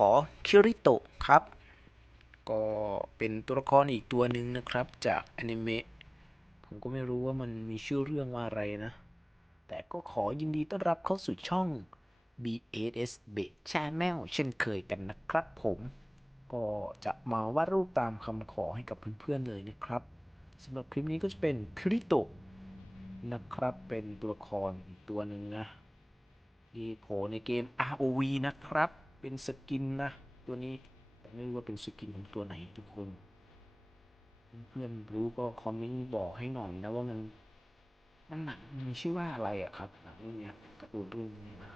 ขอคิริโตะครับ ก็เป็นตัวละครอีกตัวหนึ่งนะครับ จากอนิเมะผมก็ไม่รู้ว่ามันมีชื่อเรื่องว่าอะไรนะ แต่ก็ขอยินดีต้อนรับเข้าสู่ช่อง BSS b Channel เช่นเคยกันนะครับผม ก็จะมาวาดรูปตามคำขอให้กับเพื่อนๆเลยนะครับสำหรับคลิปนี้ก็จะเป็นคิริโตะนะครับ เป็นตัวละครอีกตัวหนึ่งนะที่โผล่ในเกม ROV นะครับ เป็นสกินนะตัวนี้แต่ไม่รู้ว่าเป็นสกินของตัวไหนทุกคน เพื่อนรู้ก็คอมเมนต์บอกให้หน่อยนะว่ามันมันหนังมีชื่อว่าอะไรอะครับหนังเรื่องนี้ยการ์ตูนเรื่องนี้นะ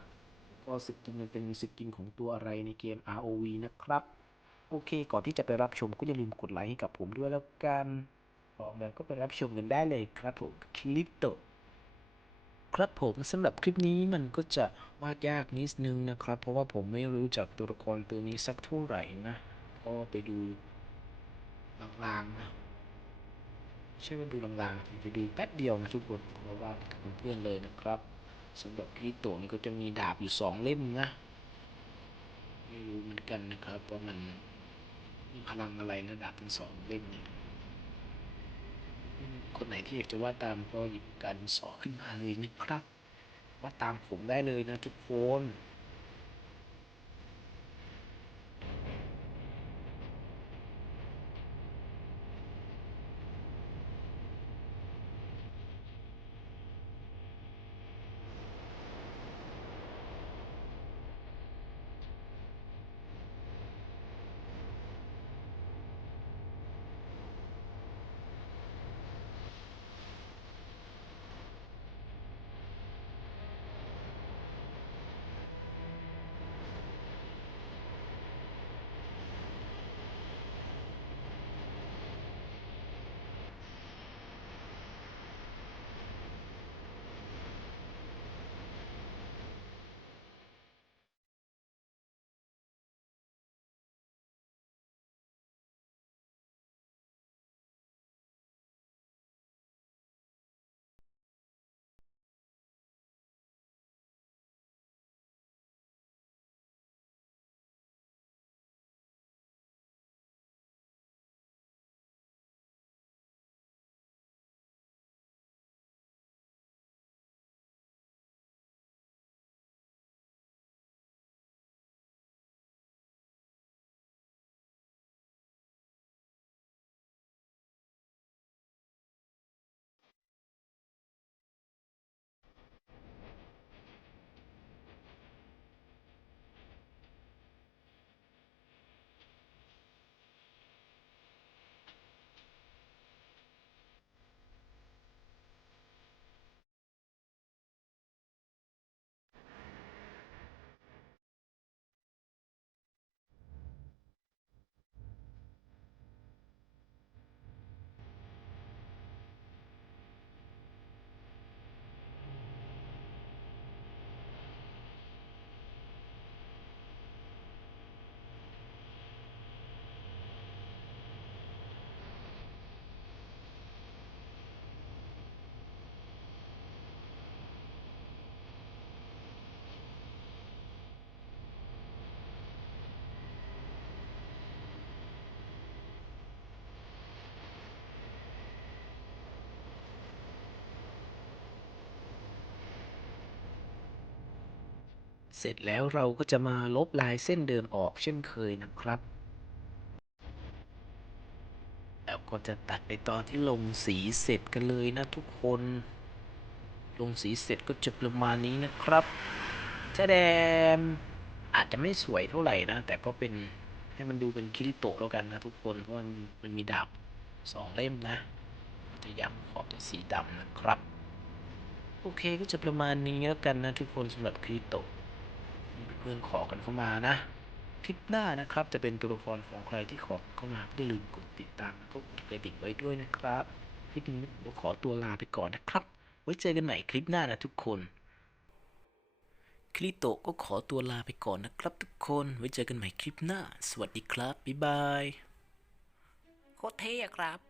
ก็สกินมันเป็นสกินของตัวอะไรในเกม ROV นะครับ โอเค ก่อนที่จะไปรับชมก็อย่าลืมกดไลค์ให้กับผมด้วยแล้วกันพร้อมแล้วก็ไปรับชมกันได้เลยครับผมคลิปโต ครับผมสำหรับคลิปนี้มันก็จะวาดยากนิดนึงนะครับ เพราะว่าผมไม่รู้จักตัวละครตัวนี้สักเท่าไหร่นะก็ไปดูลางๆนะใช่ว่าดูลางๆไปดูแป๊บเดียวนะทุกคนเพราะว่ากับเพื่อนเลยนะครับสำหรับคลิปตัวนี้ก็จะมีดาบอยู่สองเล่มนะไม่รู้เหมือนกันนะครับว่ามันมีพลังอะไรนะดาบทั้งสองเล่มเนี่ย คนไหนที่อยากจะวาดตามก็หยิบกันสอขึ้นมาเลยนะครับวาดตามผมได้เลยนะทุกคน เสร็จแล้วเราก็จะมาลบลายเส้นเดิมออกเช่นเคยนะครับ แล้วก็จะตัดไปตอนที่ลงสีเสร็จกันเลยนะทุกคน ลงสีเสร็จก็จะประมาณนี้นะครับแสดงอาจจะไม่สวยเท่าไหร่นะ แต่ก็เป็นให้มันดูเป็นคิริโตะแล้วกันนะทุกคนเพราะมันมันมีดาบสองเล่มนะ จะย้ำขอบเป็นสีดำนะครับ โอเคก็จะประมาณนี้แล้วกันนะทุกคนสำหรับคิริโตะ เพื่อนขอกันเข้ามานะคลิปหน้านะครับ จะเป็นตัวละครของใครที่ขอเข้ามาอย่าลืมกดติดตามแล้วก็กดกระดิ่งไว้ด้วยนะครับคลิปนี้ผมขอตัวลาไปก่อนนะครับ ไว้เจอกันใหม่คลิปหน้านะทุกคนคลิโตก็ขอตัวลาไปก่อนนะครับทุกคนไว้เจอกันใหม่คลิปหน้า สวัสดีครับบ๊ายบายโคตรเท่อะครับ